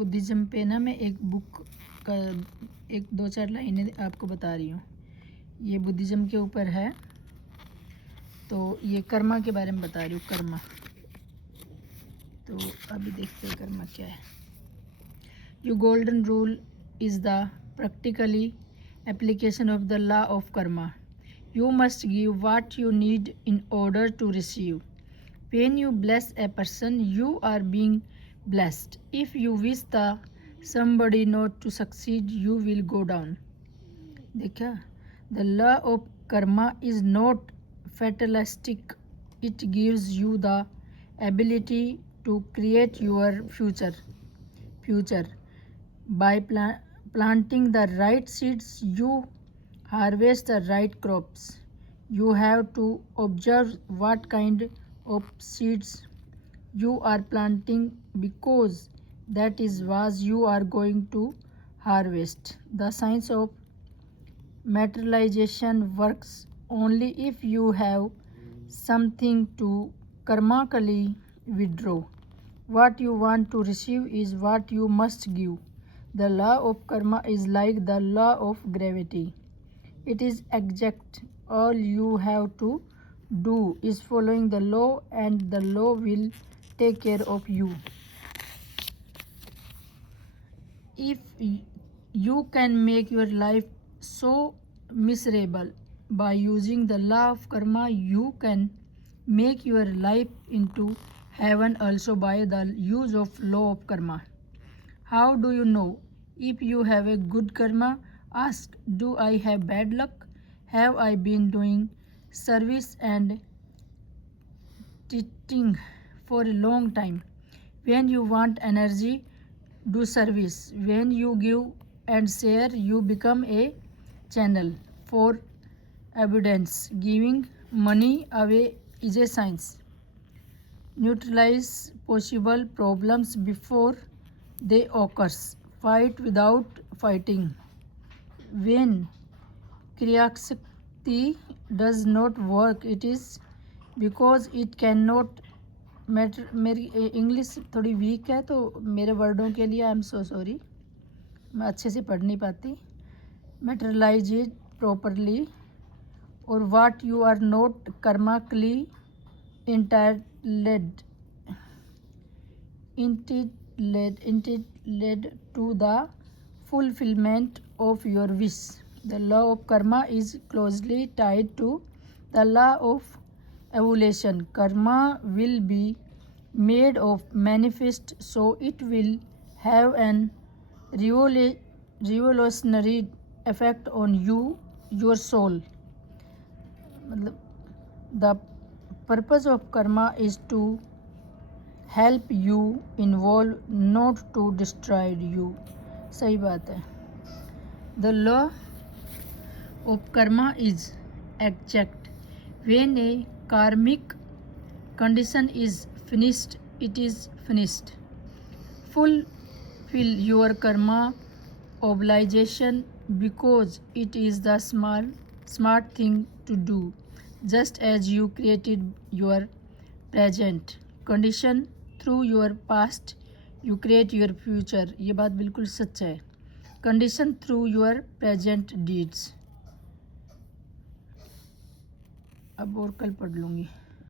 Buddhism पे ना मैं एक बुक का एक 2-4 लाइनें आपको बता रही हूँ। ये बुद्धिज़्म के ऊपर है, तो ये कर्मा के बारे में बता रही हूँ, कर्मा। तो अभी देखते हैं कर्मा क्या है। Your golden rule is the practically application of the law of karma. You must give what you need in order to receive. When you bless a person, you are being blessed. If you wish the somebody not to succeed, you will go down. देखा, the law of karma is not fatalistic. It gives you the ability to create your future. By planting the right seeds, you harvest the right crops. You have to observe what kind of seeds you are planting, because that is what you are going to harvest. The science of materialization works only if you have something to karmically withdraw. What you want to receive is what you must give. The law of karma is like the law of gravity. It is exact. All you have to do is following the law, and the law will take care of you. If you can make your life so miserable by using the law of karma, you can make your life into heaven also by the use of law of karma. How do you know if you have a good karma? Ask, do I have bad luck? Have I been doing service and teaching for a long time? When you want energy, do service. When you give and share, you become a channel for abundance. Giving money away is a science. Neutralize possible problems before they occur. Fight without fighting. When Kriya does not work, it is because it cannot matter. मेरी English थोड़ी week है, तो मेरे वर्डों के लिए I am so sorry, मैं अच्छे से पढ़ नहीं पाती। मैटरलाइज इट प्रॉपरली, और what you are not karmically entitled to the fulfillment of your wish. The law of karma is closely tied to the law of evolution. Karma will be made of manifest, so it will have an revolutionary effect on your soul. The purpose of karma is to help you involve, not to destroy you. सही बात है। The law of karma is exact. When a karmic condition is finished, it is finished. Fulfill your karma obligation, because it is the smart thing to do. Just as you created your present condition through your past, you create your future. ये बात बिल्कुल सच है। Condition through your present deeds. अब और कल पढ़ लूँगी।